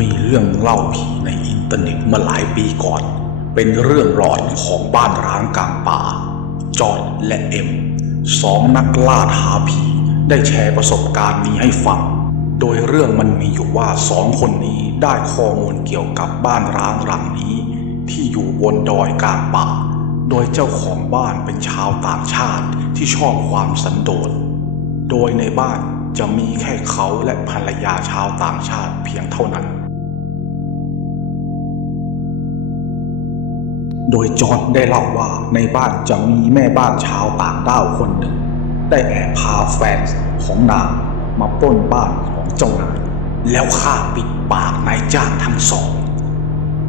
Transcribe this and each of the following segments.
มีเรื่องเล่าผีในอินเทอร์เน็ตมื่อหลายปีก่อน เป็นเรื่องหลอนของบ้านร้างกลางป่า จอร์ดและเอ็มสองนักล่าท้าผีได้แชร์ประสบการณ์นี้ให้ฟัง โดยเรื่องมันมีอยู่ว่าสองคนนี้ได้ข้อมูลเกี่ยวกับบ้านร้างหลังนี้ ที่อยู่บนดอยกลางป่า โดยเจ้าของบ้านเป็นชาวต่างชาติที่ชอบความสันโดษ โดยในบ้านจะมีแค่เขาและภรรยาชาวต่างชาติเพียงเท่านั้น โดยจอร์ดได้เล่าว่าในบ้านจะมีแม่บ้านชาวต่างด้าวคนหนึ่ง ได้แอบพาแฟนของนางมาปล้นบ้านของเจ้านายแล้วฆ่าปิดปากนายจ้างทั้งสอง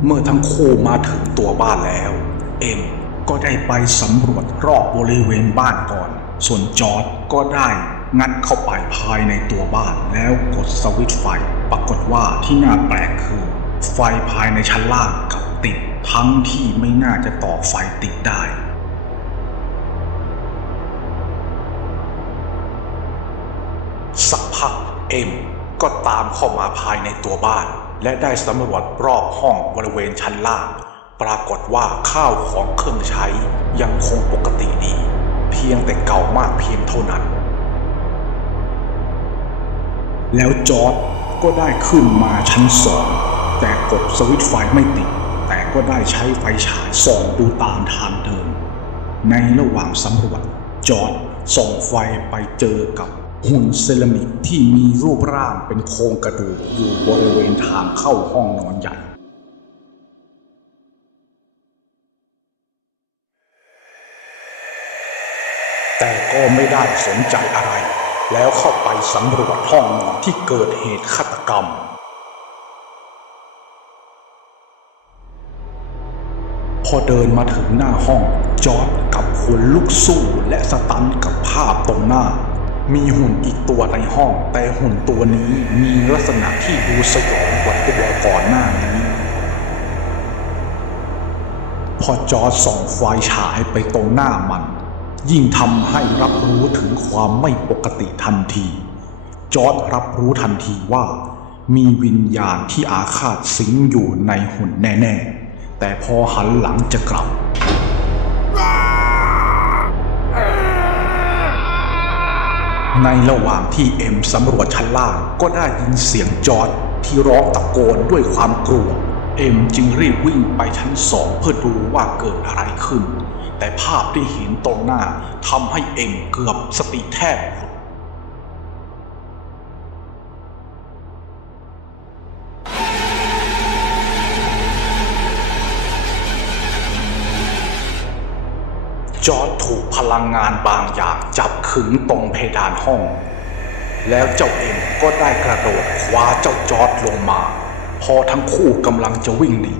เมื่อทั้งคู่มาถึงตัวบ้านแล้ว เอ็มก็ได้ไปสำรวจรอบบริเวณบ้านก่อน ส่วนจอร์ดก็ได้งัดเข้าไปภายในตัวบ้านแล้วกดสวิตช์ไฟ ปรากฏว่าที่น่าแปลกคือ ไฟภายในชั้นล่าง ทั้งที่ไม่น่าจะต่อไฟติดได้ สักพักเอ็มก็ตามเข้ามาภายในตัวบ้าน และได้สำรวจรอบห้องบริเวณชั้นล่าง ปรากฏว่าข้าวของเครื่องใช้ยังคงปกติดี เพียงแต่เก่ามากเพียงเท่านั้น แล้วจอร์ดก็ได้ขึ้นมาชั้นสองแต่กดสวิตช์ไฟไม่ติด ก็ได้ใช้ไฟฉายส่องดูตามทางเดิน ในระหว่างสำรวจจอดส่องไฟไปเจอกับหุ่นเซรามิกที่มีรูปร่างเป็นโครงกระดูกอยู่บริเวณทางเข้าห้องนอนใหญ่แต่ก็ไม่ได้สนใจอะไร แล้วเข้าไปสำรวจห้องนอนที่เกิดเหตุฆาตกรรม อเดินมาถึงหน้าห้อง จอร์ดกับหุ่นลุกสู้และสตันกับภาพตรงหน้า มีหุ่นอีกตัวในห้อง แต่หุ่นตัวนี้มีลักษณะที่ดูสยองกว่าตัวก่อนหน้านี้ พอจอร์ดส่องไฟฉายไปตรงหน้ามัน ยิ่งทำให้รับรู้ถึงความไม่ปกติทันที จอร์ดรับรู้ทันทีว่า มีวิญญาณที่อาฆาตสิงอยู่ในหุ่นแน่ ๆ แต่พอหันหลังจะกลับ ในระหว่างที่เอ็มสำรวจชั้นล่างก็ได้ยินเสียงจอร์ดที่ร้องตะโกนด้วยความกลัว เอ็มจึงรีบวิ่งไปชั้นสองเพื่อดูว่าเกิดอะไรขึ้น แต่ภาพที่เห็นตรงหน้าทำให้เอ็มเกือบสติแทบหลุด จอร์ดถูกพลังงานบางอย่างจับขึงตรงเพดานห้อง แล้วเจ้าเอ็มก็ได้กระโดดคว้าเจ้าจอร์ดลงมา พอทั้งคู่กำลังจะวิ่งหนี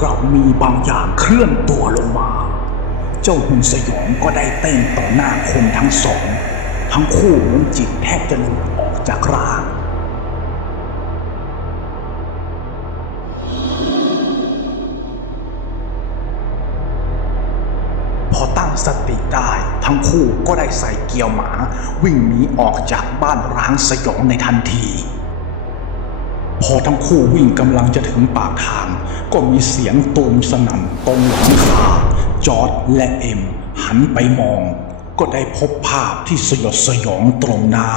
กลับมีบางอย่างเคลื่อนตัวลงมา เจ้าหุ่นสยองก็ได้เต้นต่อหน้าคนทั้งสอง ทั้งคู่เหมือนจิตแทบจะหลุดออกจากร่างพอตั้งสติได้ทั้งคู่ก็ได้ใส่เกียร์หมา วิ่งหนีออกจากบ้านร้างสยองในทันที พอทั้งคู่วิ่งกำลังจะถึงปากทาง ก็มีเสียงตูมสนั่นตรงหลังคาจอร์ดและเอ็ม หันไปมอง ก็ได้พบภาพที่สยดสยองตรงหน้า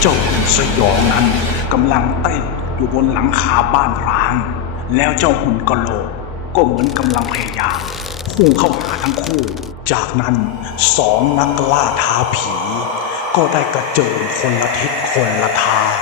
เจ้าหุ่นสยองนั้นกำลังเต้นอยู่บนหลังคาบ้านร้าง แล้วเจ้าหุ่นกะโหลกก็เหมือนกำลังพยายามพุ่งเข้าหาทั้งคู่ จากนั้นสองนักล่าท้าผี ก็ได้กระเจิงคนละทิศคนละทาง